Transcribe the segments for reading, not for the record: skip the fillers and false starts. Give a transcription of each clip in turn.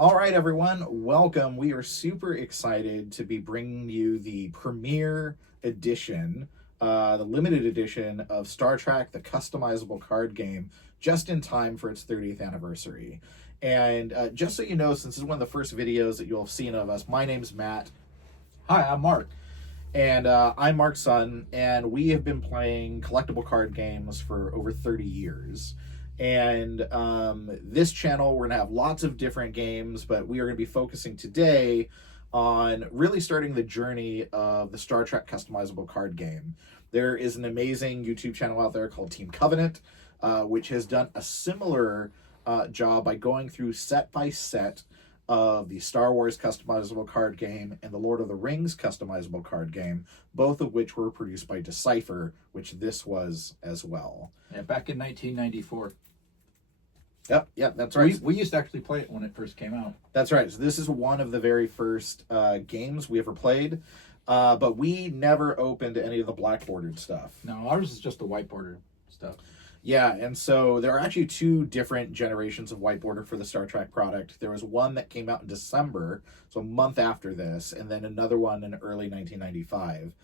All right, everyone, welcome. We are super excited to be bringing you the premiere edition, the limited edition of Star Trek, the customizable card game, just in time for its 30th anniversary. And just so you know, since this is one of the first videos that you'll have seen of us, my name's Matt. Hi, I'm Mark. And I'm Mark's son, and we have been playing collectible card games for over 30 years. And this channel, we're going to have lots of different games, but we are going to be focusing today on really starting the journey of the Star Trek customizable card game. There is an amazing YouTube channel out there called Team Covenant, which has done a similar job by going through set by set of the Star Wars customizable card game and the Lord of the Rings customizable card game, both of which were produced by Decipher, which this was as well. Yeah, back in 1994. Yep, that's right. We used to actually play it when it first came out. That's right. So this is one of the very first games we ever played, but we never opened any of the black bordered stuff. No, ours is just the white border stuff. Yeah, and so there are actually two different generations of white border for the Star Trek product. There was one that came out in December, so a month after this, and then another one in early 1995.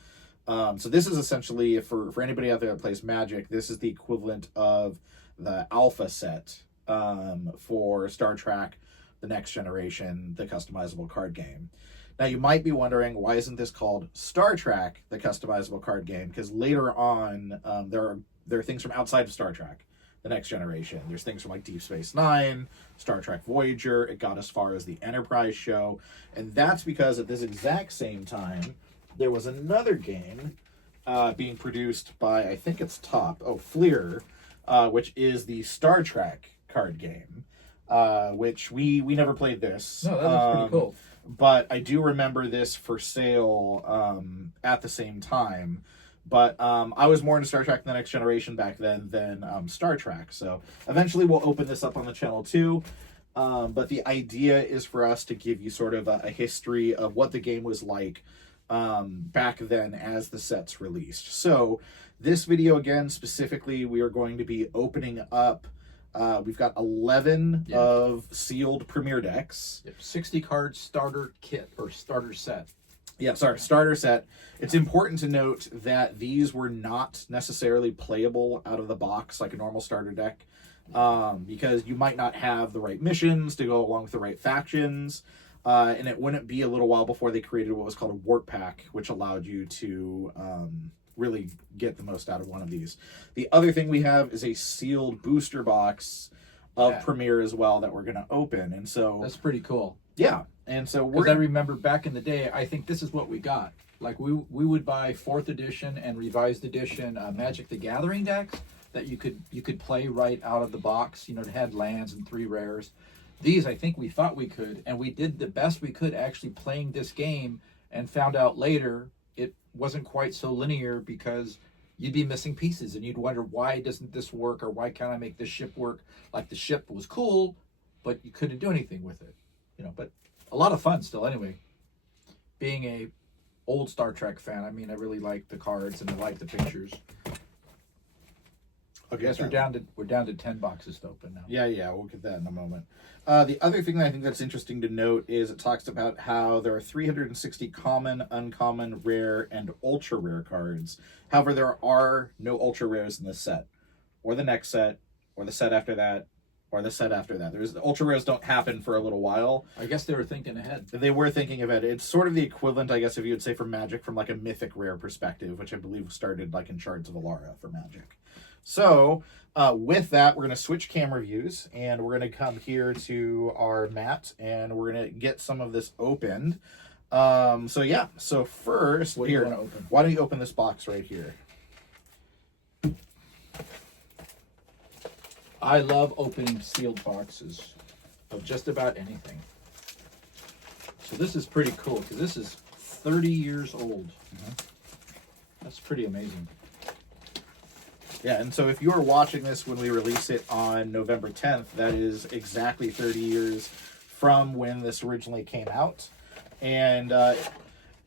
So this is essentially, for anybody out there that plays Magic, this is the equivalent of the alpha set for Star Trek, the Next Generation, the customizable card game. Now, you might be wondering, why isn't this called Star Trek, the customizable card game? Because later on, there are things from outside of Star Trek, the Next Generation. There's things from like Deep Space Nine, Star Trek Voyager. It got as far as the Enterprise show. And that's because at this exact same time, there was another game being produced by, I think it's Fleer, which is the Star Trek card game, which we never played this. No, that looks pretty cool. But I do remember this for sale at the same time. But I was more into Star Trek The Next Generation back then than Star Trek. So eventually we'll open this up on the channel too. But the idea is for us to give you sort of a history of what the game was like back then as the sets released. So this video, again, specifically, we are going to be opening up. We've got 11 of sealed premiere decks. 60 card starter kit or starter set. Yeah, sorry, starter set. It's important to note that these were not necessarily playable out of the box like a normal starter deck, because you might not have the right missions to go along with the right factions, and it wouldn't be a little while before they created what was called a warp pack, which allowed you to really get the most out of one of these. The other thing we have is a sealed booster box of Premiere as well that we're going to open, and so that's pretty cool. Yeah, and so I remember back in the day, I think this is what we got. Like we would buy 4th edition and revised edition Magic the Gathering decks that you could play right out of the box. You know, it had lands and 3 rares. These, I think we thought we could, and we did the best we could actually playing this game, and found out later it wasn't quite so linear because you'd be missing pieces and you'd wonder, why doesn't this work, or why can't I make this ship work? Like, the ship was cool, but you couldn't do anything with it. You know, but a lot of fun still anyway. Being a old Star Trek fan, I mean, I really like the cards and I like the pictures. I guess we're down to 10 boxes to open now. Yeah, we'll get that in a moment. The other thing that I think that's interesting to note is it talks about how there are 360 common, uncommon, rare, and ultra rare cards. However, there are no ultra rares in this set, or the next set, or the set after that, or the set after that. The ultra rares don't happen for a little while. I guess they were thinking ahead. They were thinking ahead. It's sort of the equivalent, I guess, if you would say, for Magic, from like a mythic rare perspective, which I believe started like in Shards of Alara for Magic. So with that, we're going to switch camera views, and we're going to come here to our mat, and we're going to get some of this opened. So first, what do you want to open? Why don't you open this box right here? I love opening sealed boxes of just about anything. So this is pretty cool because this is 30 years old. That's pretty amazing. Yeah, and so if you are watching this when we release it on November 10th, that is exactly 30 years from when this originally came out. And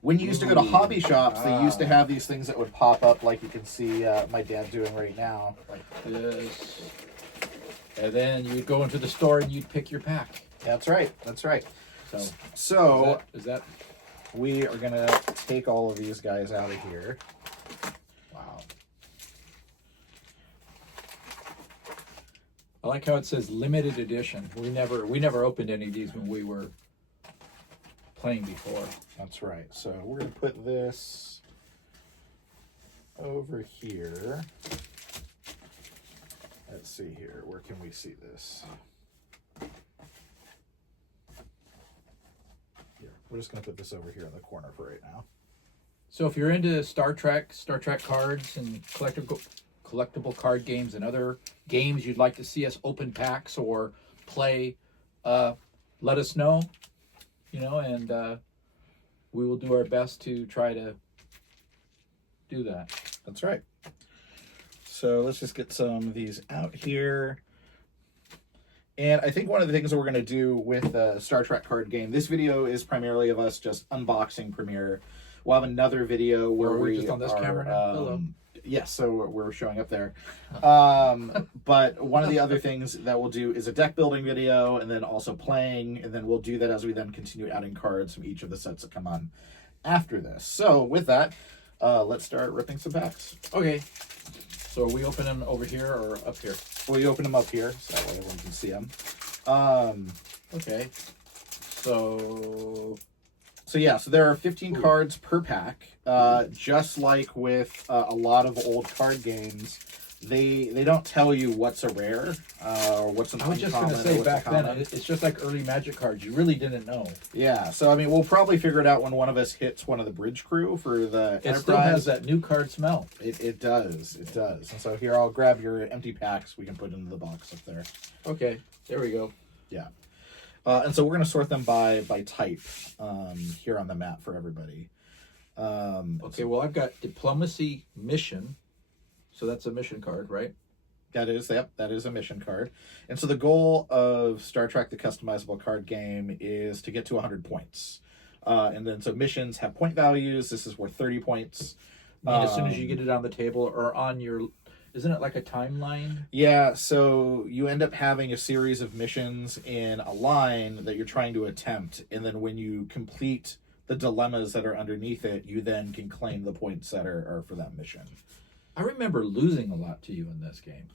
when you used to go to hobby shops, they used to have these things that would pop up, like you can see my dad doing right now. Like this. And then you'd go into the store and you'd pick your pack. That's right. That's right. So is that we are gonna take all of these guys out of here. wow. I like how it says limited edition. We never opened any of these when we were playing before. That's right. So we're gonna put this over here. Let's see here. Where can we see this? Here. We're just gonna put this over here in the corner for right now. So if you're into Star Trek cards and collectible card games and other games you'd like to see us open packs or play, let us know, and we will do our best to try to do that. That's right. So let's just get some of these out here. And I think one of the things that we're going to do with the Star Trek card game, this video is primarily of us just unboxing Premiere. We'll have another video where we we just on this camera now? Hello. Yes, so we're showing up there. But one of the other things that we'll do is a deck building video, and then also playing, and then we'll do that as we then continue adding cards from each of the sets that come on after this. So with that, let's start ripping some packs. Okay. So are we opening over here or up here? We open them up here, so that way everyone can see them. Okay. So yeah, so there are 15 cards per pack. Just like with a lot of old card games, they don't tell you what's a rare or what's an I was just going to say back then, it's just like early Magic cards. You really didn't know. Yeah, so I mean, we'll probably figure it out when one of us hits one of the bridge crew for the It Enterprise. still has that new card smell. It does. It does. And so here, I'll grab your empty packs we can put into the box up there. Okay, there we go. Yeah. And so we're going to sort them by type here on the map for everybody. Okay, well, I've got Diplomacy Mission. So that's a mission card, right? That is a mission card. And so the goal of Star Trek, the customizable card game, is to get to 100 points. And then so missions have point values. This is worth 30 points. As soon as you get it on the table or on your... Isn't it like a timeline? Yeah, so you end up having a series of missions in a line that you're trying to attempt. And then when you complete the dilemmas that are underneath it, you then can claim the points that are for that mission. I remember losing a lot to you in this game.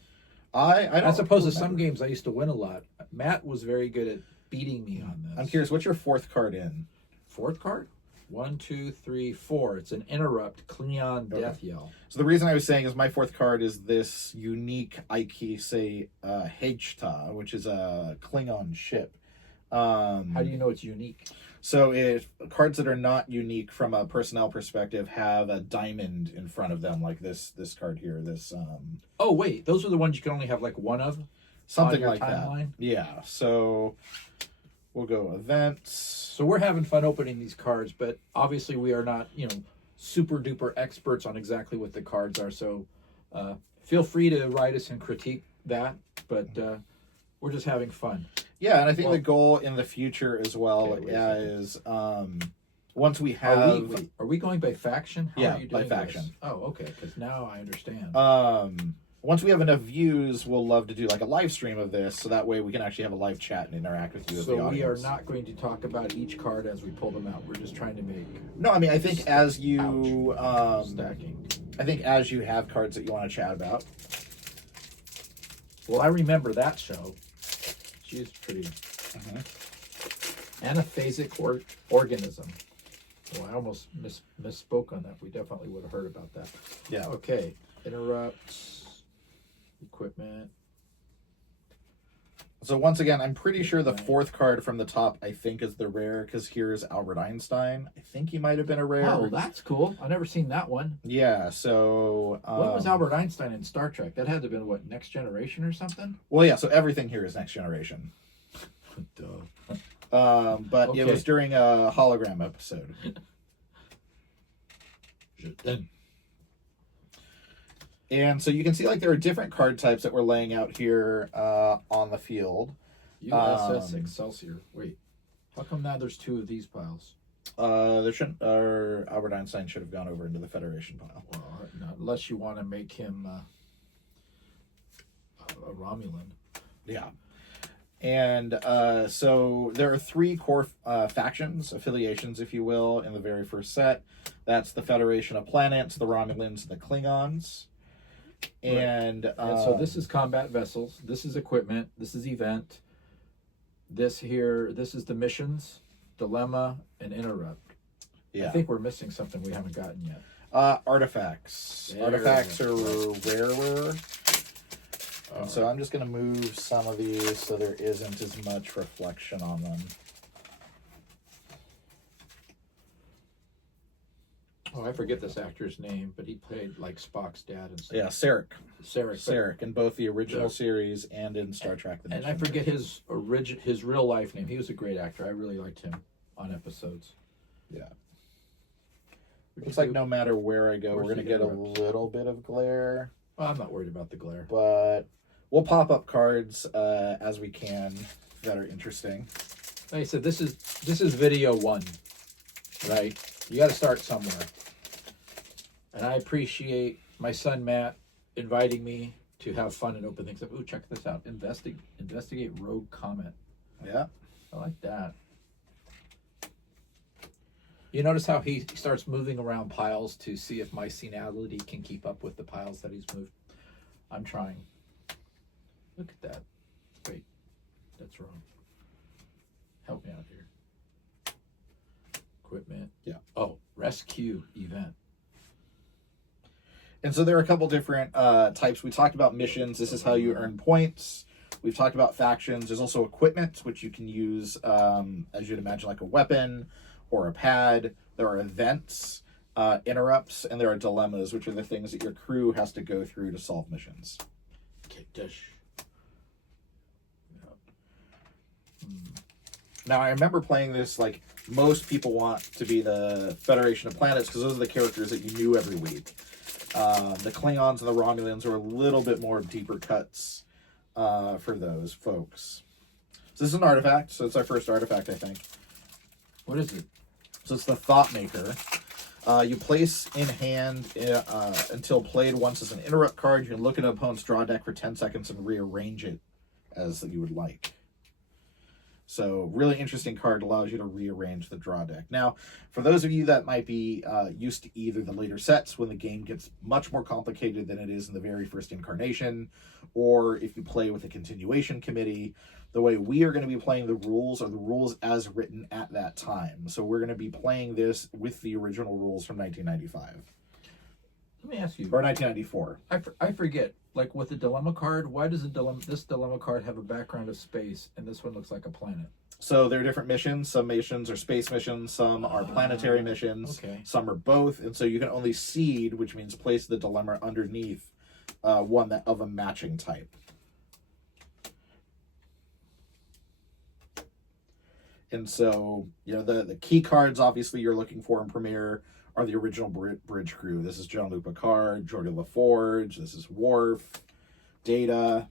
I don't As opposed to remember. some games I used to win a lot. Matt was very good at beating me on this. I'm curious, what's your fourth card in? Fourth card? 1, 2, 3, 4. It's an Interrupt Klingon Death Yell. So the reason I was saying is my fourth card is this unique Aikise Hejta, which is a Klingon ship. How do you know it's unique? So if cards that are not unique from a personnel perspective have a diamond in front of them, like this card here, this Oh wait, those are the ones you can only have like one of? something on your like timeline? that. Yeah. So we'll go events. So we're having fun opening these cards, but obviously we are not, super duper experts on exactly what the cards are. So feel free to write us and critique that, but we're just having fun. Yeah, and I think the goal in the future as well is once we have... Are we going by faction? How Yeah, are you doing by faction. This? Oh, okay, because now I understand. Once we have enough views, we'll love to do like a live stream of this, so that way we can actually have a live chat and interact with you as the audience. So we are not going to talk about each card as we pull them out. We're just trying to make... No, I mean, I think as you... stacking. I think as you have cards that you want to chat about. Well, I remember that show. She's pretty... Anaphasic organism. Well, I almost misspoke on that. We definitely would have heard about that. Yeah. Okay. Interrupts. Equipment. So once again, I'm pretty sure the fourth card from the top, I think, is the rare, because here's Albert Einstein. I think he might have been a rare. Oh, that's cool. I've never seen that one. Yeah, so... when was Albert Einstein in Star Trek? That had to have been, what, Next Generation or something? Well, yeah, so everything here is Next Generation. Duh. But Okay. it was during a hologram episode. And so you can see, like, there are different card types that we're laying out here on the field. USS Excelsior. Wait, how come now there's two of these piles? There shouldn't, or Albert Einstein should have gone over into the Federation pile. Well, no, unless you want to make him a Romulan. Yeah. And so there are three core factions, affiliations, if you will, in the very first set. That's the Federation of Planets, the Romulans, and the Klingons. And, And so this is combat vessels. This is equipment. This is event. This is the missions, dilemma, and interrupt. yeah. I think we're missing something we haven't gotten yet. Artifacts. Artifacts are rarer. And so I'm just going to move some of these so there isn't as much reflection on them. Oh, I forget this actor's name, but he played like Spock's dad and stuff. Yeah, Sarek. Sarek In both the original series and in Star Trek. The and I forget his real life name. He was a great actor. I really liked him on episodes. Yeah. Looks like no matter where I go, we're going to get a little bit of glare. Well, I'm not worried about the glare. But we'll pop up cards as we can that are interesting. Like I said, this is video one, right? You got to start somewhere. And I appreciate my son Matt inviting me to have fun and open things up. Ooh, check this out. Investigate Rogue Comet. Yeah. I like that. You notice how he starts moving around piles to see if my senility can keep up with the piles that he's moved. I'm trying. Look at that. Wait, that's wrong. Help me out here. Equipment. Yeah. Oh, rescue event. And so there are a couple different types. We talked about missions. This is how you earn points. We've talked about factions. There's also equipment, which you can use, as you'd imagine, like a weapon or a pad. There are events, interrupts, and there are dilemmas, which are the things that your crew has to go through to solve missions. Okay, dish. Now, I remember playing this, like, most people want to be the Federation of Planets because those are the characters that you knew every week. The Klingons and the Romulans are a little bit more deeper cuts for those folks. So this is an artifact, so it's our first artifact, I think. What is it? So it's the Thought Maker. You place in hand until played once as an interrupt card. You can look at an opponent's draw deck for 10 seconds and rearrange it as you would like. So really interesting card, allows you to rearrange the draw deck. Now, for those of you that might be used to either the later sets when the game gets much more complicated than it is in the very first incarnation, or if you play with a continuation committee, the way we are going to be playing the rules are the rules as written at that time. So we're going to be playing this with the original rules from 1995. Let me ask you. Or 1994. I forget. Like with the dilemma card, why does this dilemma card have a background of space and this one looks like a planet? So there are different missions. Some missions are space missions. Some are planetary missions. Okay. Some are both. And so you can only seed, which means place the dilemma underneath one that of a matching type. And so, you know, the key cards, obviously, you're looking for in Premiere are the original bridge crew. This is Jean-Luc Picard, Geordi LaForge, this is Worf, Data.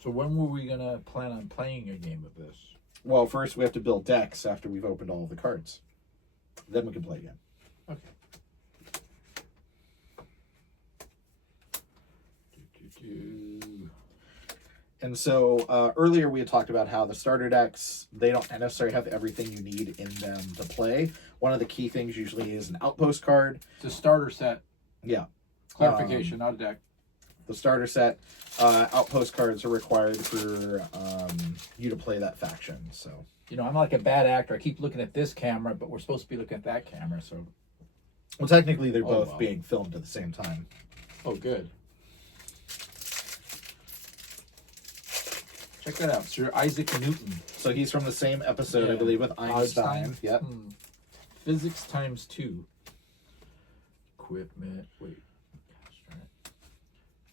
So when were we going to plan on playing a game of this? Well, first we have to build decks after we've opened all of the cards. Then we can play again. Okay. And so earlier we had talked about how the starter decks, they don't necessarily have everything you need in them to play. One of the key things usually is an outpost card. It's a starter set. Yeah. Clarification, not a deck. The starter set, outpost cards are required for you to play that faction. So, you know, I'm like a bad actor. I keep looking at this camera, but we're supposed to be looking at that camera. So, well, technically they're both being filmed at the same time. Oh, good. Check that out, Sir Isaac Newton. So he's from the same episode, I believe, with Einstein. Yep. Physics times 2. Equipment. Wait.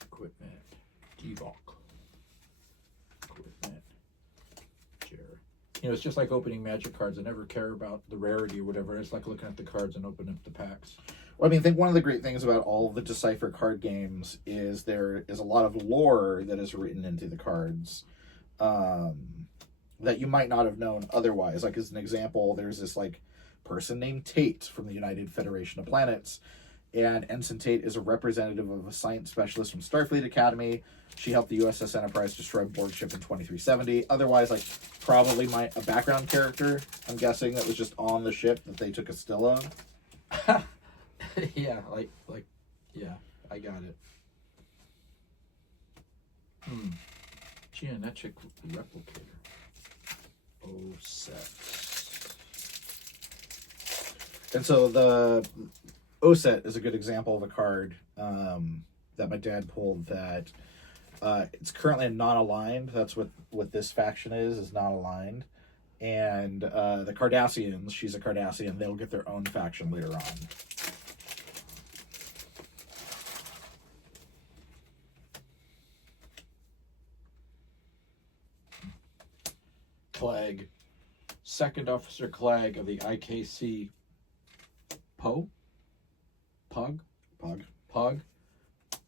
Equipment. Devok. Equipment. Jared. You know, it's just like opening magic cards. I never care about the rarity or whatever. It's like looking at the cards and opening up the packs. Well, I mean, I think one of the great things about all of the Decipher card games is there is a lot of lore that is written into the cards that you might not have known otherwise. Like, as an example, there's this, like, person named Tate from the United Federation of Planets, And Ensign Tate is a representative of a science specialist from Starfleet Academy. She helped the USS Enterprise destroy a board ship in 2370. Otherwise, like, probably a background character, I'm guessing, that was just on the ship that they took a still of. Yeah, yeah, I got it. Geometric replicator. OSET. And so the OSET is a good example of a card that my dad pulled that it's currently non-aligned. That's what this faction is non-aligned. And the Cardassians, she's a Cardassian, they'll get their own faction later on. Clegg. Second Officer Clegg of the IKC Pug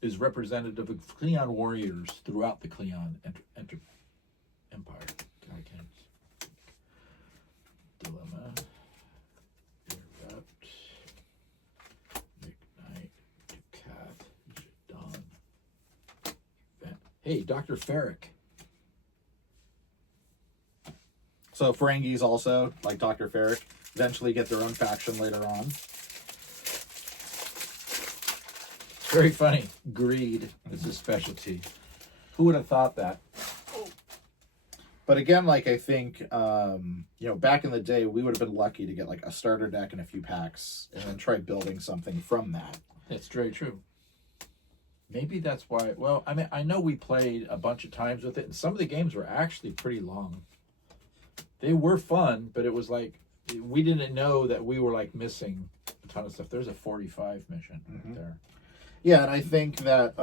is representative of Klingon warriors throughout the Klingon Empire. I can't. Dilemma. Erupt. Ignite. Ducath. Dawn. Hey, Dr. Ferrick. So Ferengis also, like Dr. Ferrick, eventually get their own faction later on. Very funny. Greed is his specialty. Who would have thought that? But again, like, I think, back in the day, we would have been lucky to get like a starter deck and a few packs and then try building something from that. That's very true. Maybe that's why. Well, I mean, I know we played a bunch of times with it, and some of the games were actually pretty long. They were fun, but it was like we didn't know that we were like missing a ton of stuff. There's a 45 mission right there. Yeah, and I think that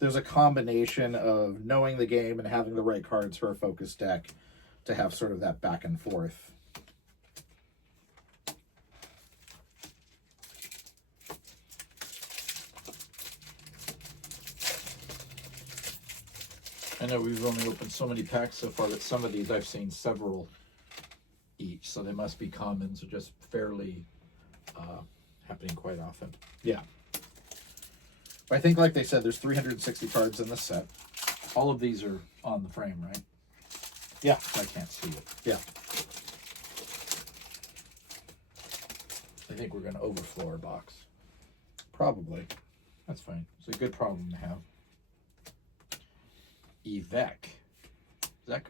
there's a combination of knowing the game and having the right cards for a focus deck to have sort of that back and forth. I know we've only opened so many packs so far, but some of these I've seen several each, so they must be commons or just fairly happening quite often. Yeah. I think, like they said, there's 360 cards in this set. All of these are on the frame, right? Yeah. I can't see it. Yeah. I think we're going to overflow our box. Probably. That's fine. It's a good problem to have. Evek.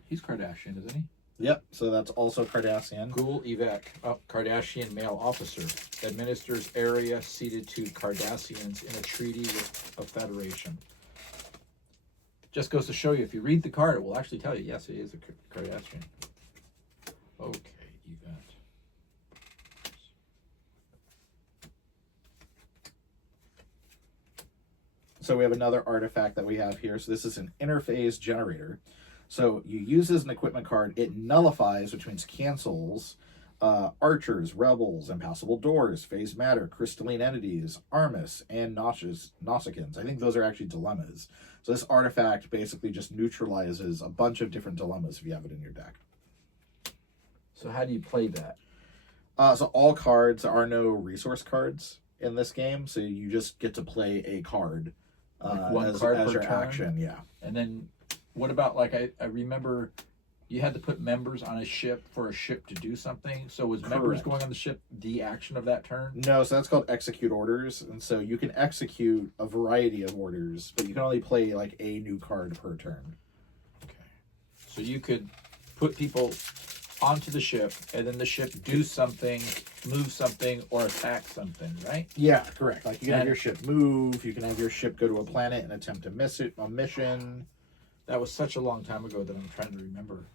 He's Kardashian, isn't he? Yep, so that's also Cardassian. Ghoul Evek, Kardashian male officer, administers area ceded to Cardassians in a treaty with a federation. Just goes to show you, if you read the card, it will actually tell you, yes, he is a Kardashian. Okay, event. So we have another artifact that we have here. So this is an interphase generator. So you use as an equipment card, it nullifies, which means cancels, archers, rebels, impassable doors, phase matter, crystalline entities, Armus, and Nausicaans. I think those are actually dilemmas. So this artifact basically just neutralizes a bunch of different dilemmas if you have it in your deck. So how do you play that? So all cards, there are no resource cards in this game, so you just get to play a card, like one card as per your turn? action. Yeah. And then what about, like, I remember you had to put members on a ship for a ship to do something. So was members going on the ship the action of that turn? No, so that's called execute orders. And so you can execute a variety of orders, but you can only play like a new card per turn. Okay. So you could put people onto the ship and then the ship do something, move something, or attack something, right? Yeah, correct. Like you can have your ship move, you can have your ship go to a planet and attempt to miss it a mission. That was such a long time ago that I'm trying to remember.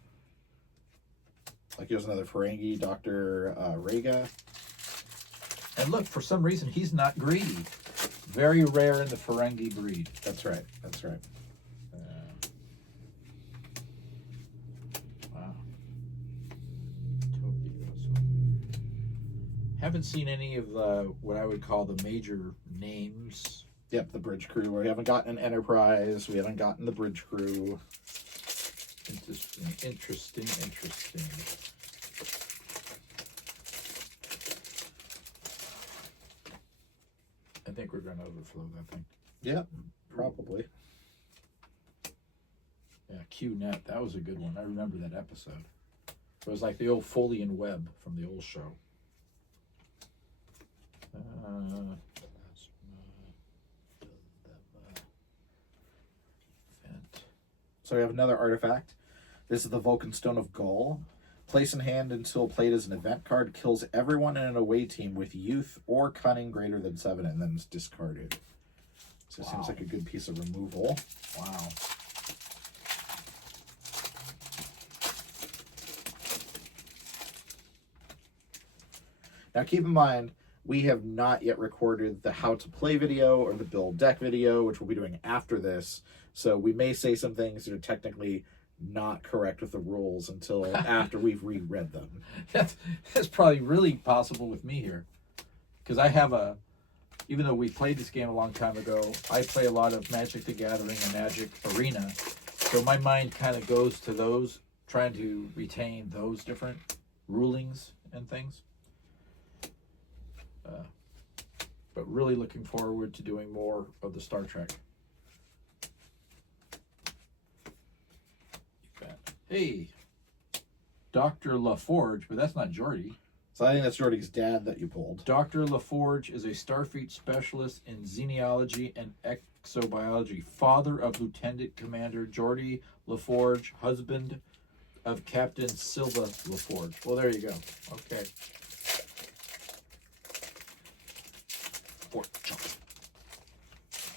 Like here's another Ferengi, Dr. Rhaegar. And look, for some reason, he's not greedy. Very rare in the Ferengi breed. That's right. That's right. Wow. Haven't seen any of the, what I would call the major names. Yep, the bridge crew. We haven't gotten an Enterprise. We haven't gotten the bridge crew. Interesting. I think we're going to overflow that thing. Yeah, probably. Yeah, QNet. That was a good one. I remember that episode. It was like the old Foley and Webb from the old show. So we have another artifact. This is the Vulcan Stone of Gaul. Place in hand until played as an event card. Kills everyone in an away team with youth or cunning greater than 7 and then is discarded. So it seems like a good piece of removal. Wow. Now keep in mind, we have not yet recorded the how to play video or the build deck video, which we'll be doing after this. So we may say some things that are technically not correct with the rules until after we've reread them. That's probably really possible with me here. Because I have even though we played this game a long time ago, I play a lot of Magic the Gathering and Magic Arena. So my mind kind of goes to those, trying to retain those different rulings and things. But really looking forward to doing more of the Star Trek. Hey, Dr. LaForge, but that's not Geordi. So I think that's Jordy's dad that you pulled. Dr. LaForge is a Starfleet specialist in xenology and exobiology, father of Lieutenant Commander Geordi LaForge, husband of Captain Silva LaForge. Well, there you go. Okay.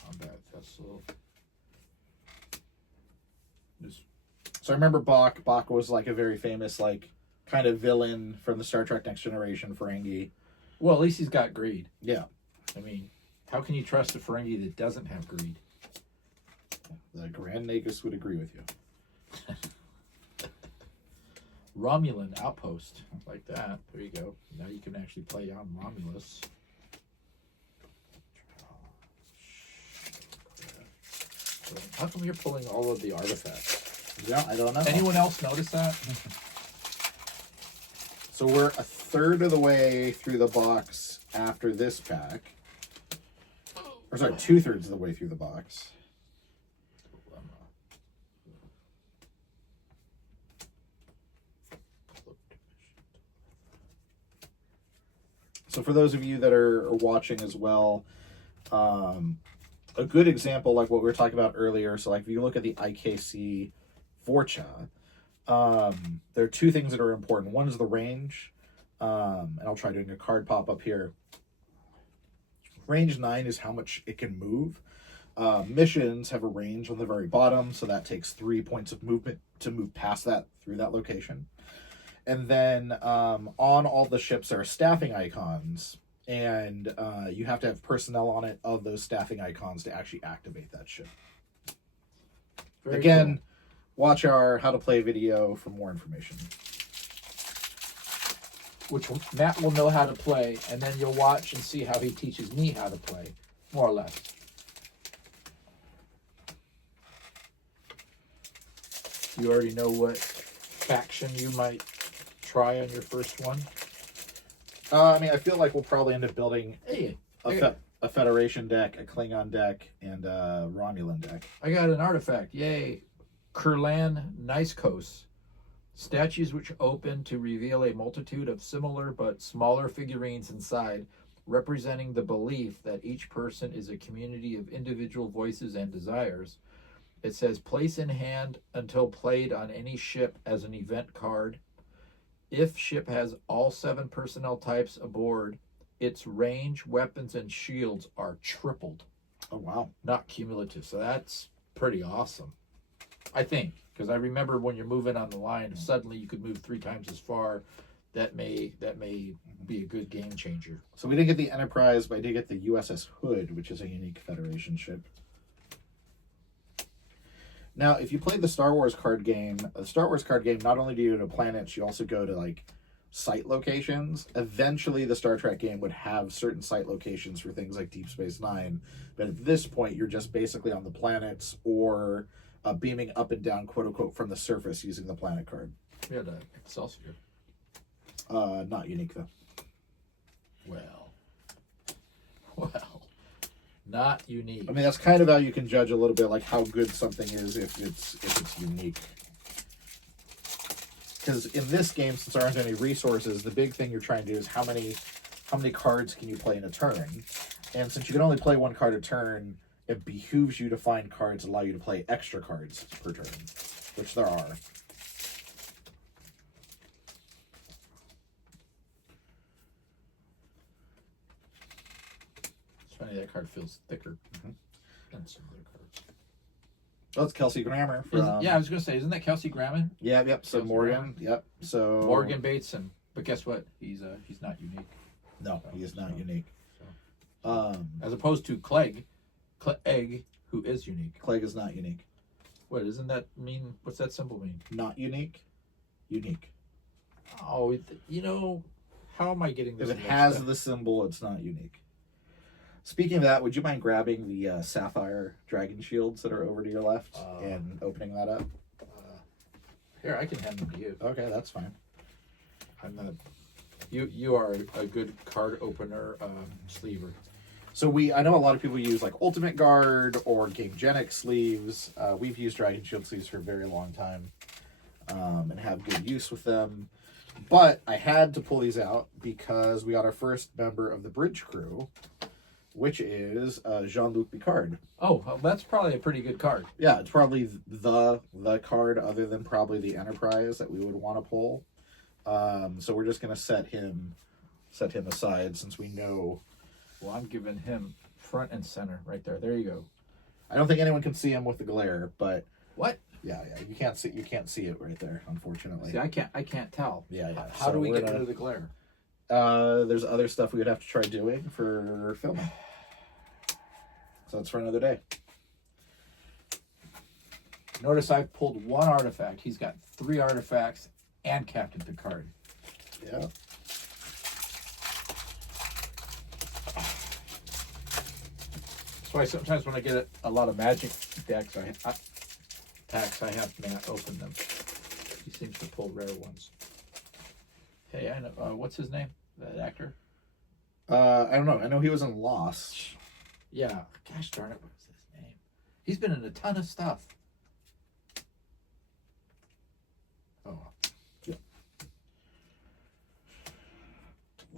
Combat vessel. So I remember Bach. Bach was like a very famous, like, kind of villain from the Star Trek Next Generation, Ferengi. Well, at least he's got greed. Yeah. I mean, how can you trust a Ferengi that doesn't have greed? The Grand Nagus would agree with you. Romulan outpost. Like that. There you go. Now you can actually play on Romulus. How come you're pulling all of the artifacts? Yeah, I don't know. Anyone else notice that? So we're a third of the way through the box after this pack. Or sorry, 2/3 of the way through the box. So for those of you that are watching as well, a good example like what we were talking about earlier, so like if you look at the IKC Vorcha, there are two things that are important. One is the range, and I'll try doing a card pop up here. Range 9 is how much it can move. Missions have a range on the very bottom, so that takes 3 points of movement to move past that through that location. And then on all the ships there are staffing icons, and you have to have personnel on it of those staffing icons to actually activate that ship. Very Again, cool. watch our how to play video for more information. Which Matt will know how to play, and then you'll watch and see how he teaches me how to play, more or less. You already know what faction you might try on your first one? I mean, I feel like we'll probably end up building Hey, a Federation deck, a Klingon deck, and a Romulan deck. I got an artifact. Yay. Kurlan Niskos. Statues which open to reveal a multitude of similar but smaller figurines inside, representing the belief that each person is a community of individual voices and desires. It says, place in hand until played on any ship as an event card. If ship has all 7 personnel types aboard, its range, weapons, and shields are tripled. Oh, wow. Not cumulative. So that's pretty awesome. I think. Because I remember when you're moving on the line, suddenly you could move 3 times as far. That may be a good game changer. So we didn't get the Enterprise, but I did get the USS Hood, which is a unique Federation ship. Now, if you play the Star Wars card game, not only do you go to planets, you also go to, like, site locations. Eventually, the Star Trek game would have certain site locations for things like Deep Space Nine. But at this point, you're just basically on the planets or beaming up and down, quote-unquote, from the surface using the planet card. We had an Excelsior. Not unique, though. Well. Not unique. I mean, that's kind of how you can judge a little bit, like how good something is if it's unique. Because in this game, since there aren't any resources, the big thing you're trying to do is how many cards can you play in a turn. And since you can only play one card a turn, it behooves you to find cards that allow you to play extra cards per turn, which there are. It's funny that card feels thicker than some other cards. Oh, it's Kelsey Grammer from... Yeah, I was going to say, isn't that Kelsey Grammer? Yeah, yep. So Kelsey Morgan, Grammer. yep. So Morgan Bateson. But guess what? He's not unique. No, he is not unique. So. As opposed to Clegg, who is unique. Clegg is not unique. What doesn't that mean? What's that symbol mean? Not unique. Unique. Oh, you know, how am I getting this? If it has the symbol, it's not unique. Speaking of that, would you mind grabbing the sapphire dragon shields that are over to your left and opening that up? Here, I can hand them to you. Okay, that's fine. I'm not. You are a good card opener, sleever. So I know a lot of people use like Ultimate Guard or Gamegenic sleeves. We've used Dragon Shield sleeves for a very long time and have good use with them. But I had to pull these out because we got our first member of the bridge crew, which is Jean-Luc Picard. Oh, well, that's probably a pretty good card. Yeah, it's probably the card other than probably the Enterprise that we would want to pull. So we're just gonna set him aside since we know. Well, I'm giving him front and center right there. There you go. I don't think anyone can see him with the glare, but what? Yeah, you can't see it right there, unfortunately. See, I can't tell. Yeah. How do we get rid of the glare? There's other stuff we would have to try doing for filming. So it's for another day. Notice I've pulled one artifact. He's got 3 artifacts and Captain Picard. Yeah. That's why sometimes when I get a lot of Magic decks, I have Matt open them. He seems to pull rare ones. Hey, I know. What's his name? That actor? I don't know. I know he was in Lost. Yeah. Gosh darn it, what's his name? He's been in a ton of stuff. Oh. Yeah.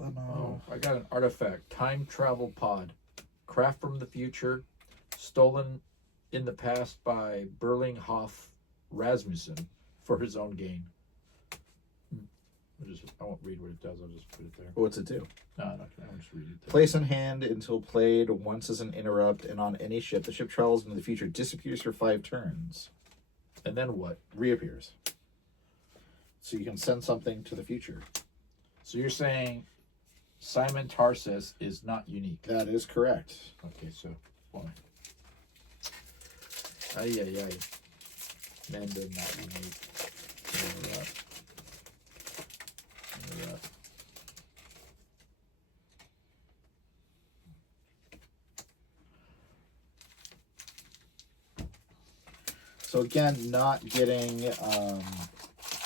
Oh, I got an artifact. Time travel pod. Craft from the future. Stolen in the past by Berlinghoff Rasmussen for his own gain. I won't read what it does. I'll just put it there. What's it do? No, I won't just read it there. Place in hand until played once as an interrupt, and on any ship, the ship travels into the future, disappears for 5 turns. And then what? Reappears. So you can send something to the future. So you're saying Simon Tarsis is not unique? That is correct. Okay, so why? Ay. Manda not unique. Interrupt. So again, not getting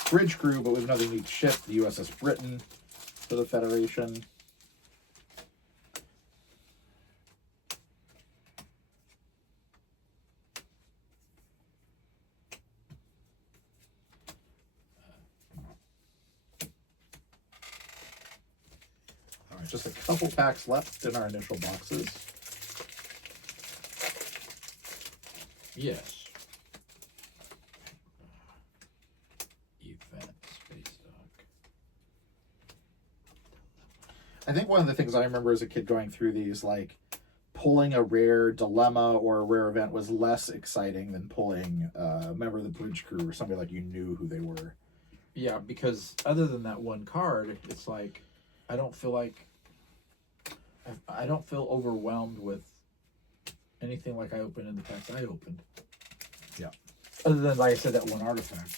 bridge crew, but we have another unique ship, the USS Britain, for the Federation. All right, just a couple packs left in our initial boxes. Yes. Event space dock. I think one of the things I remember as a kid going through these, like, pulling a rare dilemma or a rare event was less exciting than pulling a member of the bridge crew or somebody like you knew who they were. Yeah, because other than that one card, it's like I don't feel overwhelmed with anything like I opened in the packs I opened. Yeah. Other than, like I said, that one artifact.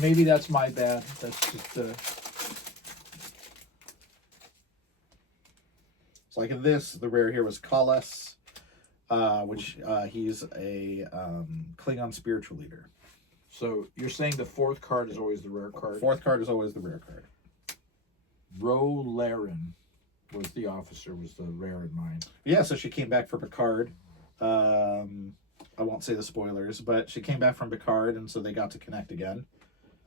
Maybe that's my bad. That's just So like in this, the rare here was Kales, which he's a Klingon spiritual leader. So you're saying the 4th card is always the rare card? 4th card is always the rare card. Rolaren. was the officer, was the rare in mine. Yeah, so she came back for Picard. I won't say the spoilers, but she came back from Picard, and so they got to connect again.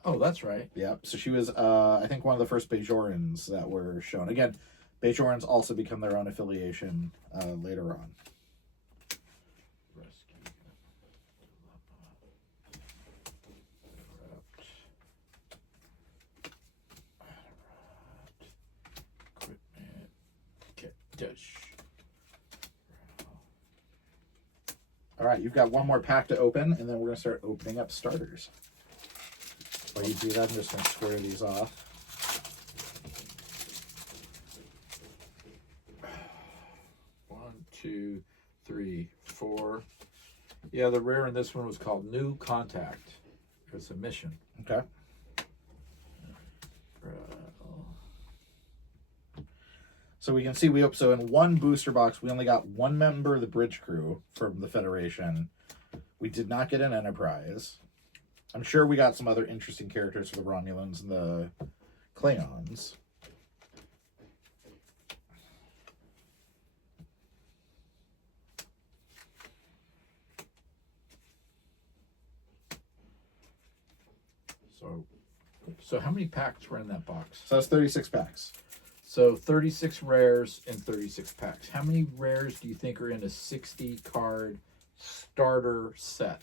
Oh, that's right. Yeah, so she was, I think, one of the first Bajorans that were shown. Again, Bajorans also become their own affiliation later on. Rescue. Equipment. Get dish. All right, you've got one more pack to open, and then we're going to start opening up starters. While you do that, I'm just going to square these off. One, two, three, four. Yeah, the rare in this one was called New Contact. It's a mission. Okay. So we can see so in one booster box, we only got one member of the bridge crew from the Federation. We did not get an Enterprise. I'm sure we got some other interesting characters for the Romulans and the Klingons. So how many packs were in that box? So that's 36 packs. So 36 rares in 36 packs. How many rares do you think are in a 60 card starter set?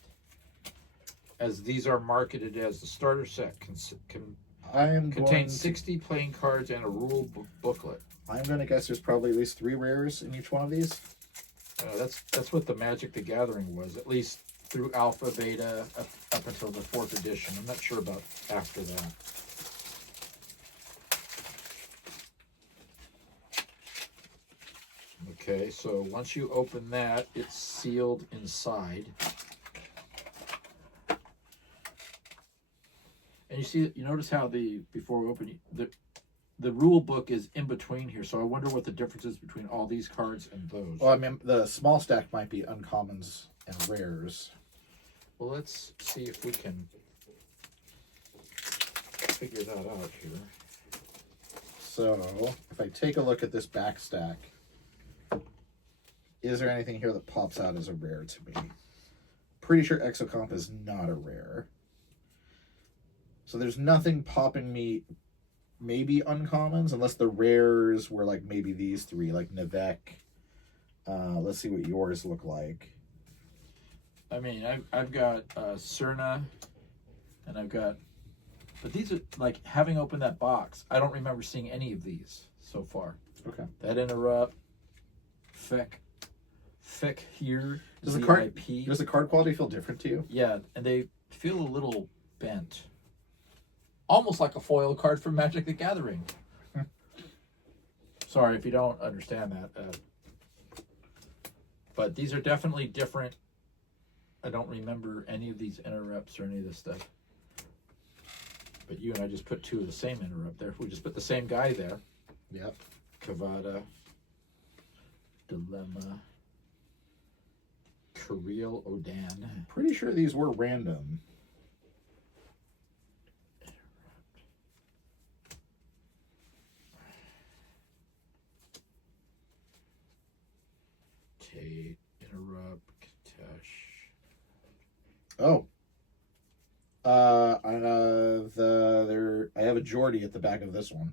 As these are marketed as the starter set contains 60 playing cards and a rule booklet. I'm going to guess there's probably at least 3 rares in each one of these. That's what the Magic the Gathering was, at least through Alpha, Beta, up until the 4th edition. I'm not sure about after that. Okay, so once you open that, it's sealed inside. And you notice how before we open the rule book is in between here. So I wonder what the difference is between all these cards and those. Well, I mean, the small stack might be uncommons and rares. Well, let's see if we can figure that out here. So if I take a look at this back stack, is there anything here that pops out as a rare to me? Pretty sure Exocomp is not a rare. So there's nothing popping me, maybe uncommons, unless the rares were like maybe these 3, like Nivek. Let's see what yours look like. I mean, I've got Cerna, and I've got, but these are, like, having opened that box, I don't remember seeing any of these so far. Okay. That Interrupt, Fick here, Does ZIP. Does the card quality feel different to you? Yeah, and they feel a little bent. Almost like a foil card from Magic the Gathering. Sorry if you don't understand that. But these are definitely different. I don't remember any of these interrupts or any of this stuff. But you and I just put 2 of the same interrupt there. We just put the same guy there. Yep. Kavada. Dilemma. Kirill Odan. Pretty sure these were random. Tate. Interrupt. Katesh. Oh. I have a Geordie at the back of this one.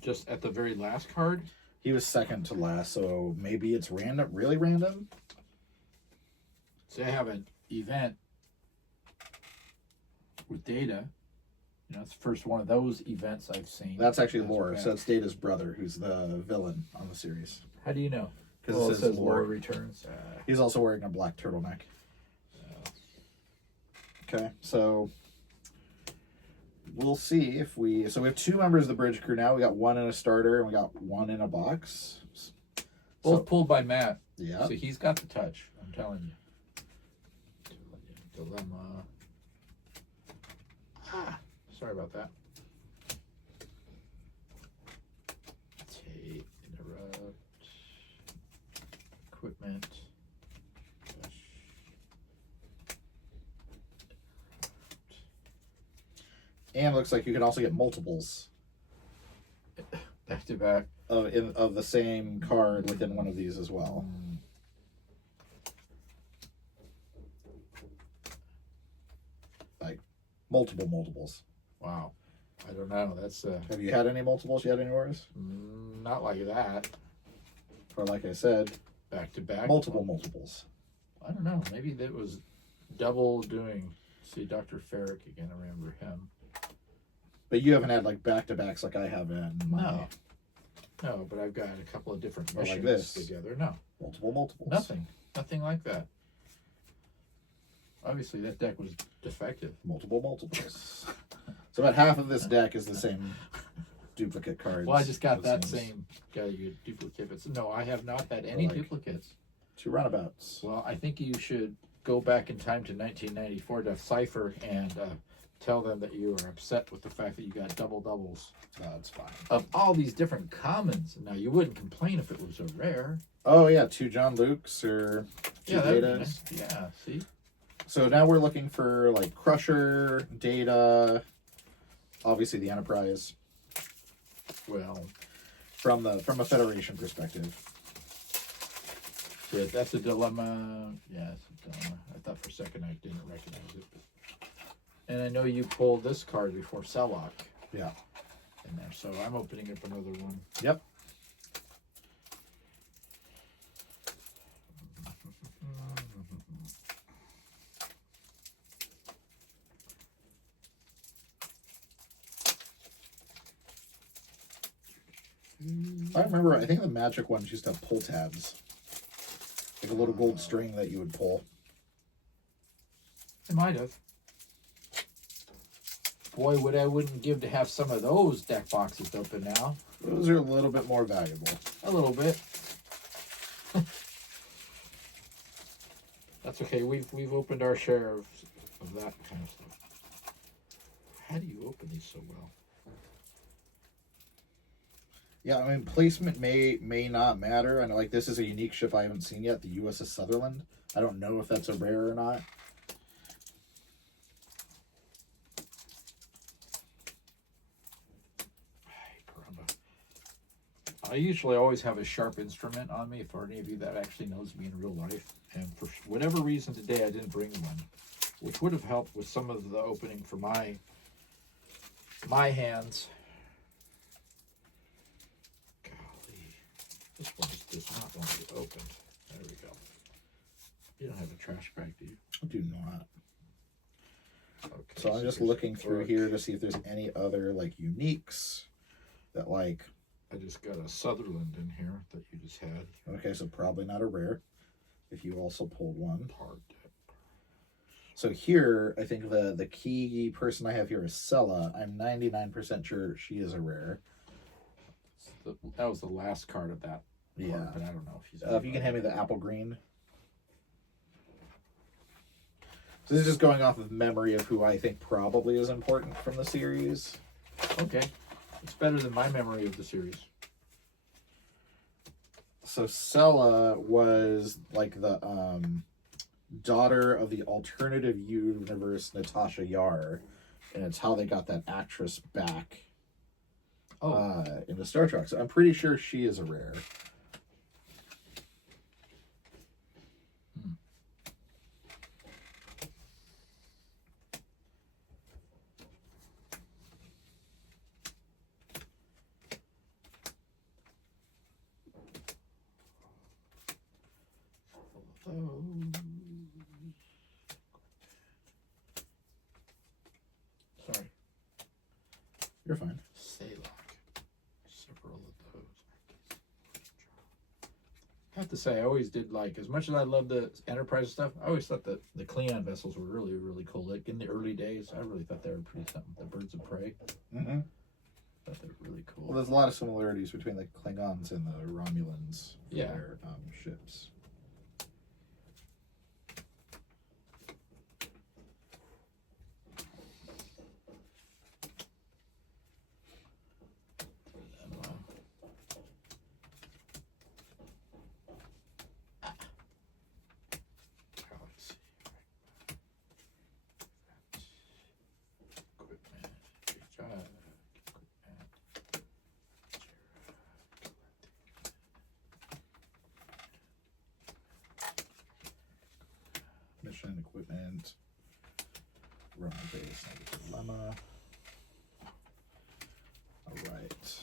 Just at the very last card? He was second to last, so maybe it's random, really random? So I have an event with Data. You know, it's the first one of those events I've seen. That's actually Lore, so that's Data's brother, who's the villain on the series. How do you know? Because it says Lore Lore. Returns. He's also wearing a black turtleneck. Okay, so we'll see if so we have 2 members of the bridge crew now. We got 1 in a starter and we got 1 in a box. Both pulled by Matt. Yeah. So he's got the touch, I'm telling you. Dilemma. Sorry about that. Tate, interrupt. Equipment. And it looks like you can also get multiples back to back of the same card within one of these as well. Like multiples. Wow. I don't know. That's Have you had any multiples yet in yours? not like that. Or like I said, Back to back. multiples. I don't know. Maybe that was double doing. See, Dr. Ferrick again. I remember him. But you haven't had like back to backs like I have in my No, but I've got a couple of different Or like missions this. together. No, multiples. nothing like that. Obviously, that deck was defective. Multiples. So about half of this deck is the same duplicate cards. Well, I just got that same duplicates. No, I have not had any duplicates. 2 runabouts. Well, I think you should go back in time to 1994 to Cypher and tell them that you are upset with the fact that you got doubles. That's fine. Of all these different commons. Now, you wouldn't complain if it was a rare. Oh yeah, 2 John Lukes or 2 that'd be Datas. nice. Yeah, see? So now we're looking for like Crusher, Data, obviously the Enterprise. Well, From a Federation perspective. shit, that's a dilemma. Yeah, it's a dilemma. I thought for a second I didn't recognize it. And I know you pulled this card before Sellock. Yeah. In there, so I'm opening up another one. Yep. I remember, I think the Magic ones used to have pull tabs. Like a little gold string that you would pull. It might have. Boy, what I wouldn't give to have some of those deck boxes open now. Those are a little bit more valuable. A little bit. That's okay. We've opened our share of that kind of stuff. How do you open these so well? Yeah, I mean, placement may not matter. I know, like, this is a unique ship I haven't seen yet, the USS Sutherland. I don't know if that's a rare or not. I usually always have a sharp instrument on me, for any of you that actually knows me in real life. And for whatever reason today, I didn't bring one, which would have helped with some of the opening for my hands. Golly, this one does not want to be opened. There we go. You don't have a trash bag, do you? I do not. Okay, So I'm just looking through here to see if there's any other, like, uniques that, like... I just got a Sutherland in here that you just had. Okay, so probably not a rare, if you also pulled one. So here, I think the key person I have here is Sella. I'm 99% sure she is a rare. That was the last card of that. Yeah. Card, but I don't know if he's... If you can hand me the apple green. So this is just going off of memory of who I think probably is important from the series. Okay. It's better than my memory of the series. So Sella was like the daughter of the alternative universe Natasha Yar, and it's how they got that actress back into Star Trek. So I'm pretty sure she is a rare. Sorry. You're fine. Saylock. Several of those. I have to say, I always did like, as much as I love the Enterprise stuff, I always thought that the Klingon vessels were really, really cool. Like in the early days, I really thought they were pretty something. The Birds of Prey. Mm-hmm. I thought they were really cool. Well, there's a lot of similarities between the Klingons and the Romulans. Yeah. Their ships. edition, equipment, run base, dilemma. All right.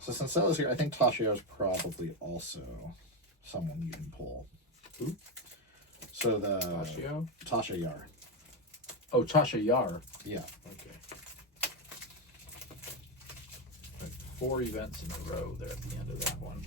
So since that was here, I think Tasha is probably also someone you can pull. Who? So the Tasha Yar. Oh, Tasha Yar. Yeah. Okay. Like 4 events in a row there at the end of that one.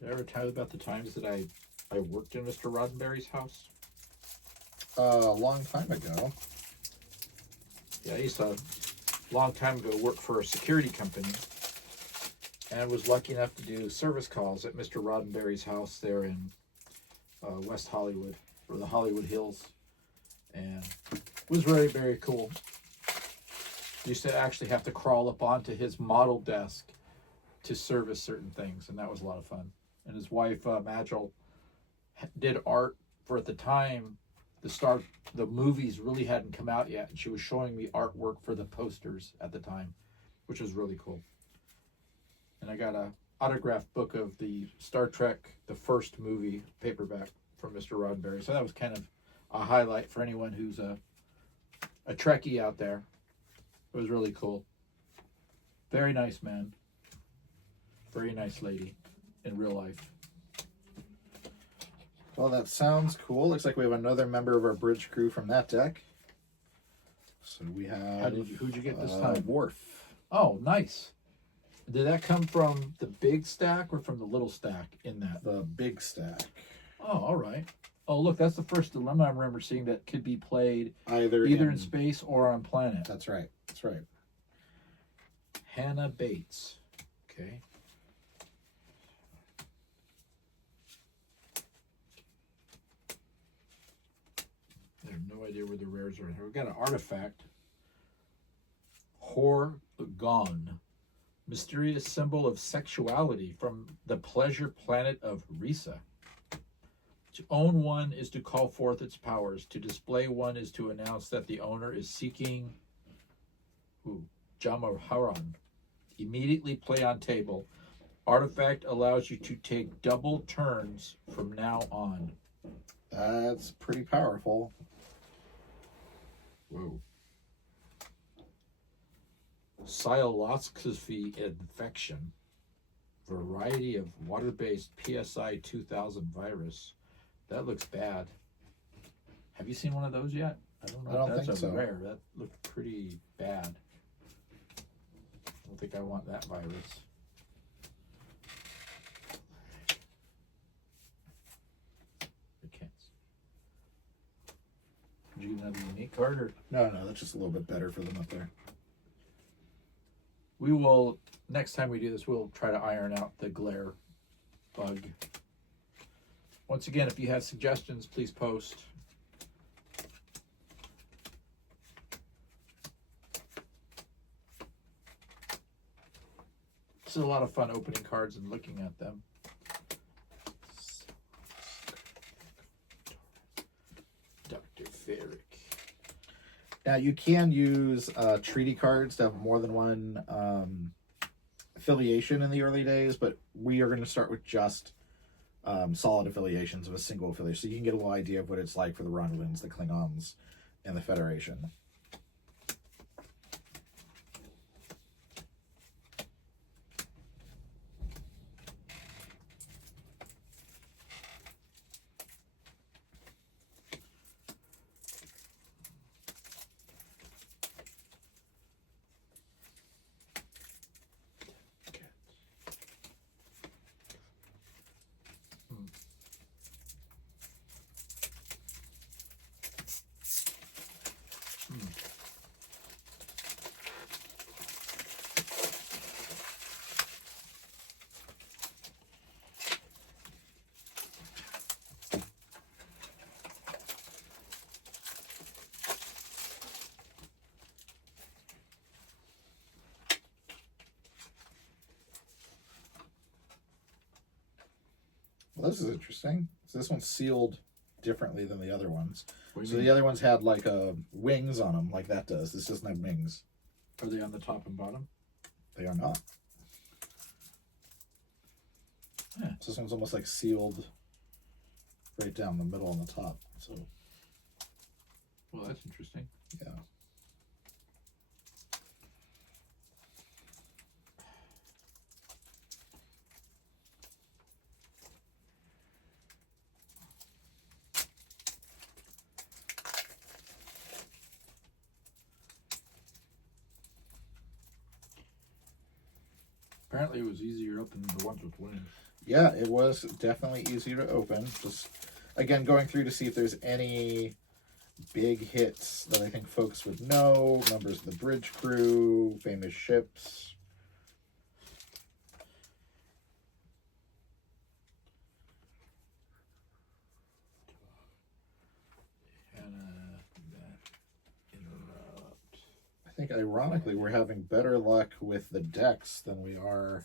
Did I ever tell you about the times that I worked in Mr. Roddenberry's house? A long time ago. Yeah, I used to, a long time ago, work for a security company and was lucky enough to do service calls at Mr. Roddenberry's house there in West Hollywood, or the Hollywood Hills. And it was very, very cool. Used to actually have to crawl up onto his model desk to service certain things, and that was a lot of fun. And his wife, Magil, did art for, at the time, the movies really hadn't come out yet, and she was showing me artwork for the posters at the time, which was really cool. And I got a autographed book of the Star Trek, the first movie, paperback from Mr. Roddenberry. So that was kind of a highlight for anyone who's a Trekkie out there. It was really cool. Very nice man. Very nice lady in real life. Well, that sounds cool. Looks like we have another member of our bridge crew from that deck. So we have... Who'd you get this time? Worf. Oh, nice. Did that come from the big stack or from the little stack in that? The big stack. Oh, all right. Oh, look, that's the first dilemma I remember seeing that could be played either in space or on planet. That's right. That's right. Hannah Bates. Okay. I have no idea where the rares are. We've got an artifact. Horgon. Mysterious symbol of sexuality from the pleasure planet of Risa. To own one is to call forth its powers. To display one is to announce that the owner is seeking Jamaharan. Immediately play on table. Artifact allows you to take double turns from now on. That's pretty powerful. Whoa. Sialoxophy infection. Variety of water-based PSI 2000 virus. That looks bad. Have you seen one of those yet? I don't know. I don't That's think a so. rare. That looked pretty bad. I don't think I want that virus. I can't. Did you get another unique card, or? No, that's just a little bit better for them up there. We will, next time we do this, we'll try to iron out the glare bug. Once again, if you have suggestions, please post. This is a lot of fun opening cards and looking at them. Dr. Ferrick. Now, you can use treaty cards to have more than one affiliation in the early days, but we are going to start with just solid affiliations of a single affiliation, so you can get a little idea of what it's like for the Romulans, the Klingons, and the Federation. Well, this is interesting. So this one's sealed differently than the other ones. What do So you mean? the other ones had like wings on them, like that does. This doesn't have wings. Are they on the top and bottom? They are not. Yeah. So this one's almost like sealed right down the middle and the top. So Well, that's interesting. yeah. Apparently, it was easier open than the ones with wings. Yeah, it was definitely easier to open. Just again going through to see if there's any big hits that I think folks would know. Members of the bridge crew, famous ships. I think ironically we're having better luck with the decks than we are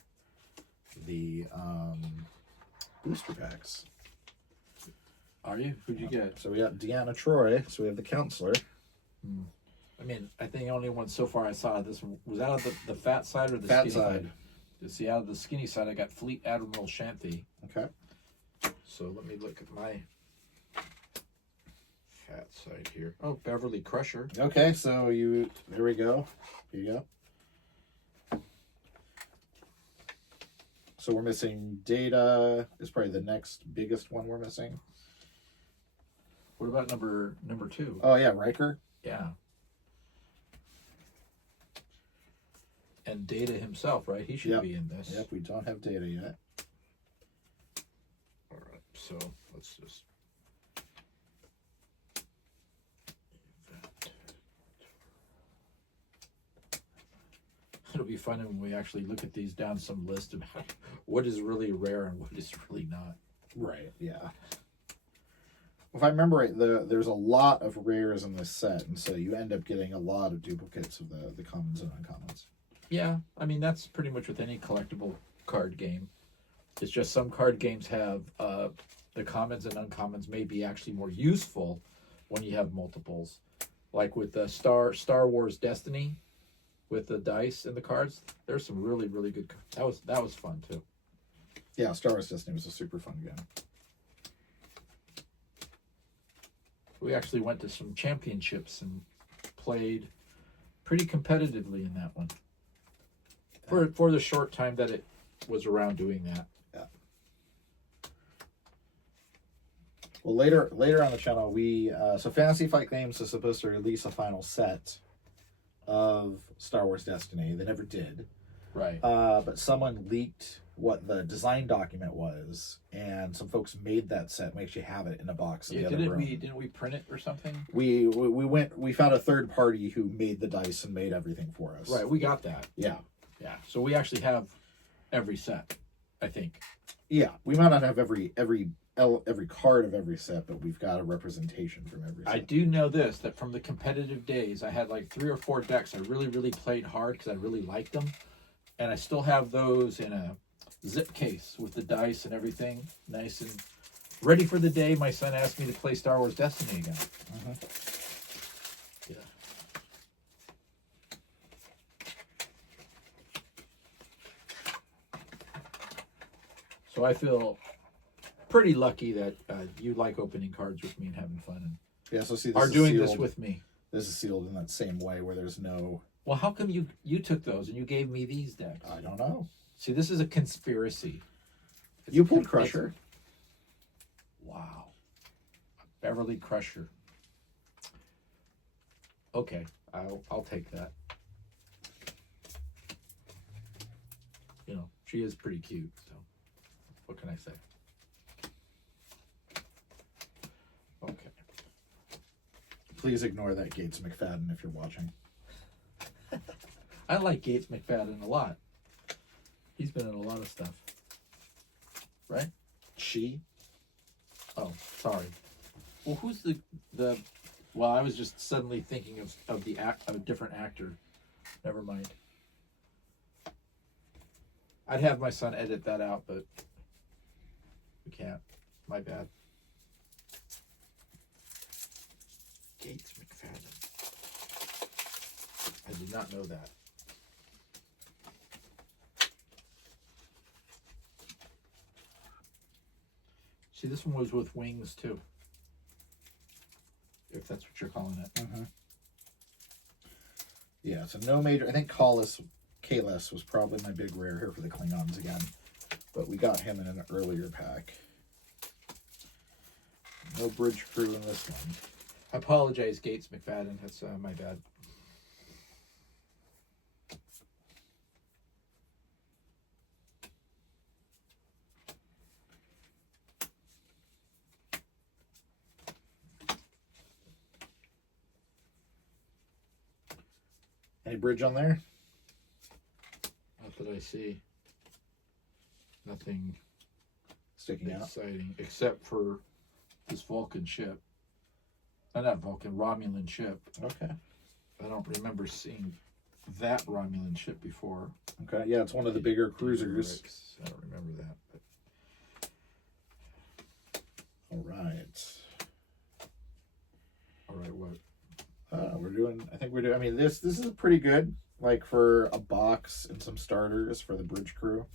the booster packs. Are you? Who'd you get? So we got Deanna Troy. So we have the counselor. I mean, I think the only one so far I saw this was out of the fat side or the Fat skinny side. See, out of the skinny side, I got Fleet Admiral Shanthy. Okay. So let me look at my fat side here. Oh, Beverly Crusher. Okay, so there we go. Here you go. So we're missing Data. Is probably the next biggest one we're missing. What about number 2? Oh yeah, Riker. Yeah. And Data himself, right? He should be in this. Yep, we don't have Data yet. All right, so let's just. It'll be fun when we actually look at these down some list about what is really rare and what is really not. Right, yeah. If I remember right, there's a lot of rares in this set, and so you end up getting a lot of duplicates of the commons and uncommons. Yeah, I mean, that's pretty much with any collectible card game. It's just some card games have the commons and uncommons may be actually more useful when you have multiples. Like with the Star Wars Destiny, with the dice and the cards, there's some really, really good. That was fun too. Yeah, Star Wars Destiny was a super fun game. We actually went to some championships and played pretty competitively in that one. For the short time that it was around doing that. Yeah. Well, later on the channel, so Fantasy Flight Games is supposed to release a final set of Star Wars Destiny. They never did. Right. But someone leaked what the design document was, and some folks made that set. We actually have it in a box in the other room. Didn't we print it or something? We found a third party who made the dice and made everything for us. Right, we got that. Yeah. Yeah. So we actually have every set, I think. Yeah, we might not have every card of every set, but we've got a representation from every set. I do know this, that from the competitive days, I had like 3 or 4 decks I really, really played hard because I really liked them. And I still have those in a zip case with the dice and everything nice and ready for the day my son asked me to play Star Wars Destiny again. Yeah. So I feel pretty lucky that you like opening cards with me and having fun and Yeah, so see, are doing this with me. This is sealed in that same way where there's no... Well, how come you took those and you gave me these decks? I don't know. See, this is a conspiracy. You pulled Crusher. Wow. Beverly Crusher. Okay, I'll take that. You know, she is pretty cute, so what can I say? Okay. Please ignore that Gates McFadden if you're watching. I like Gates McFadden a lot. He's been in a lot of stuff. Right? She? Oh, sorry. Well, who's the well, I was just suddenly thinking of a different actor. Never mind. I'd have my son edit that out, but We can't. My bad. Gates McFadden. I did not know that. See, this one was with wings too. If that's what you're calling it. Mm-hmm. Yeah, so no major. I think Kalis was probably my big rare here for the Klingons again. But we got him in an earlier pack. No bridge crew in this one. I apologize, Gates McFadden. That's my bad. Any bridge on there? Not that I see. Nothing Sticking out. exciting except for this Vulcan ship. Not Vulcan, Romulan ship. Okay. I don't remember seeing that Romulan ship before. Okay, yeah, it's one of the bigger cruisers. I don't remember that. But... All right. All right, what? I mean, this is pretty good, like for a box and some starters for the bridge crew.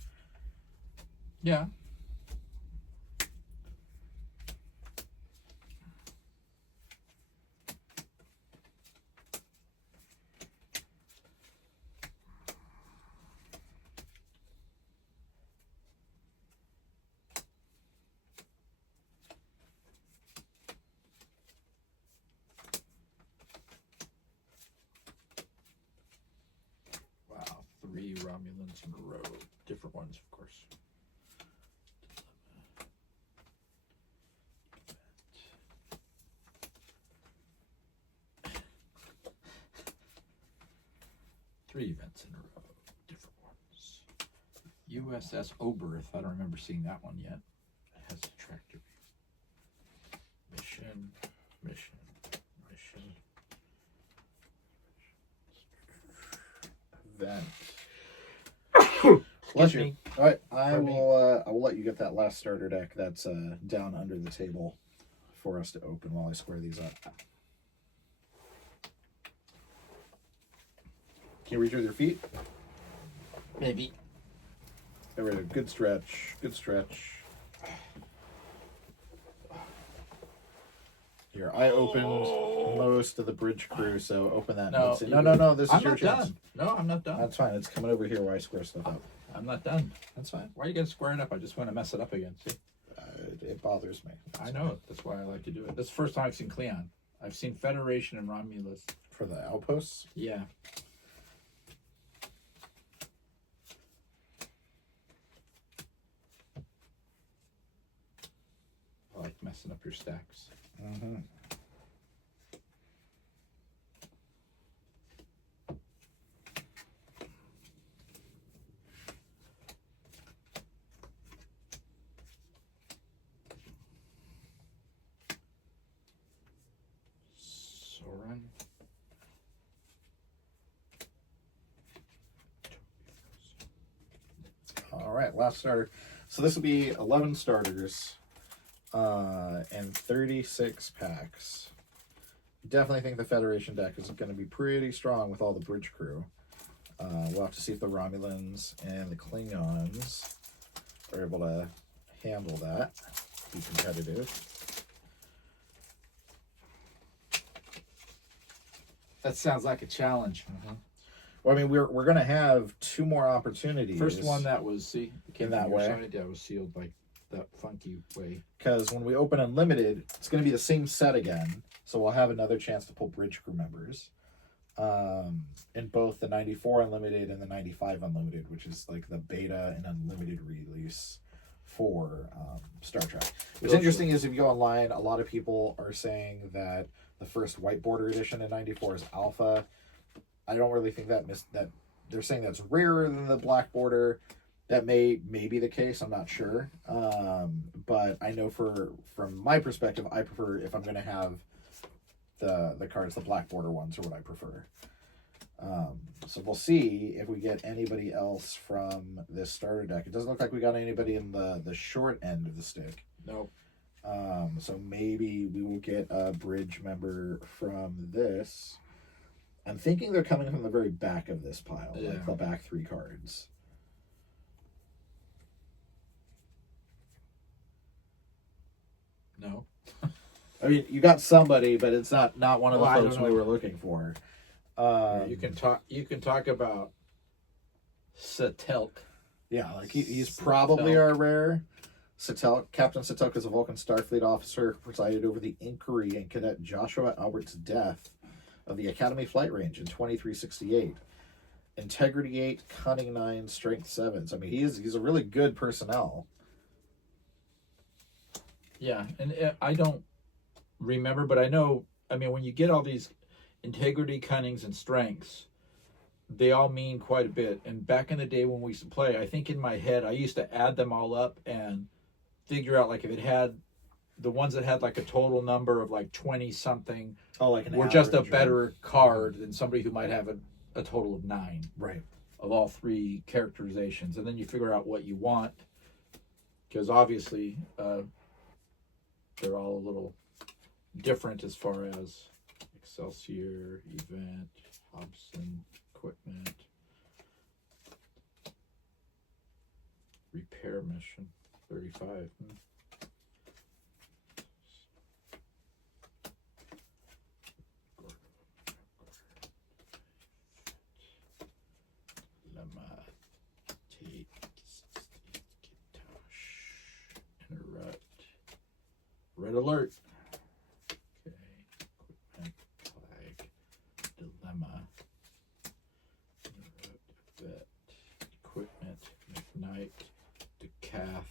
Yeah. Wow, 3 Romulans in a row. Different ones, of course. Three events in a row, different ones. USS Oberth, I don't remember seeing that one yet. It has a tractor view. Mission. Event. Bless you. me. All right, I will let you get that last starter deck that's down under the table for us to open while I square these up. Can you reach with your feet? Maybe. There we go. Good stretch. Good stretch. Here, I opened most of the bridge crew, so open that. No, No. This is I'm your not chance. done. No, I'm not done. That's fine. It's coming over here where I square stuff up. I'm not done. That's fine. Why are you guys squaring up? I just want to mess it up again. See? It bothers me. I know it. That's why I like to do it. That's the first time I've seen Cleon. I've seen Federation and Romulus. For the outposts? Yeah. I like messing up your stacks. Mm-hmm. Soren. All right, last starter. So this will be 11 starters and 36 packs. Definitely think the Federation deck is going to be pretty strong with all the bridge crew. We'll have to see if the Romulans and the Klingons are able to handle that, be competitive. That sounds like a challenge. Well, I mean, we're going to have 2 more opportunities. First one that was, see, it came In that from your way. side, yeah, was sealed like that funky way. Because when we open Unlimited, it's going to be the same set again. So we'll have another chance to pull bridge crew members. In both the 94 Unlimited and the 95 Unlimited, which is like the beta and Unlimited release for Star Trek. What's interesting is if you go online, a lot of people are saying that the first white border edition in 94 is alpha. I don't really think that they're saying that's rarer than the black border. That may be the case. I'm not sure. But I know from my perspective, I prefer, if I'm going to have the cards, the black border ones are what I prefer. So we'll see if we get anybody else from this starter deck. It doesn't look like we got anybody in the short end of the stick. Nope. So maybe we will get a bridge member from this. I'm thinking they're coming from the very back of this pile, like the back 3 cards. No. I mean, you got somebody, but it's not one of the Well, I folks don't we know. were looking for. You can talk about Satelk. Yeah, like he's probably our rare. Satelk, Captain Satelk is a Vulcan Starfleet officer who presided over the inquiry in Cadet Joshua Albert's death of the Academy flight range in 2368. Integrity 8, Cunning 9, Strength 7s. I mean, he's a really good personnel. Yeah, and I don't remember, but I know, I mean, when you get all these integrity, cunnings, and strengths, they all mean quite a bit. And back in the day when we used to play, I think in my head, I used to add them all up and figure out, like, if it had the ones that had like a total number of like 20 something, like were just a better card than somebody who might have a total of 9. Right. Of all 3 characterizations. And then you figure out what you want, because obviously they're all a little different as far as Excelsior, Event, Hobson, Equipment, Repair Mission, 35. Lemma, Take, Interrupt, Red Alert. Okay, Equipment, Flag, Dilemma, Interrupt, Vet, Equipment, McKnight, Decaf,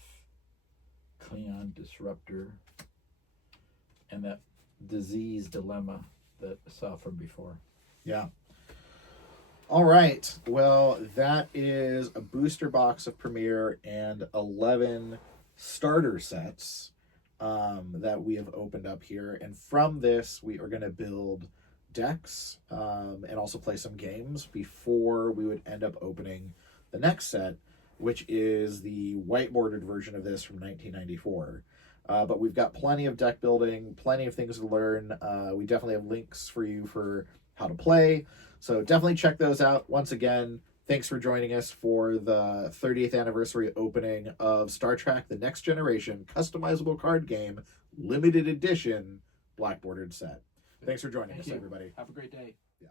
Cleon, Disruptor, and that Disease Dilemma that I saw from before. Yeah. All right. Well, that is a booster box of Premier and 11 starter sets that we have opened up here. And from this, we are going to build decks and also play some games before we would end up opening the next set, which is the white-bordered version of this from 1994. But we've got plenty of deck building, plenty of things to learn. We definitely have links for you for how to play. So definitely check those out. Once again, thanks for joining us for the 30th anniversary opening of Star Trek The Next Generation customizable card game, limited edition, black bordered set. Thanks for joining us, everybody. Have a great day. Yeah.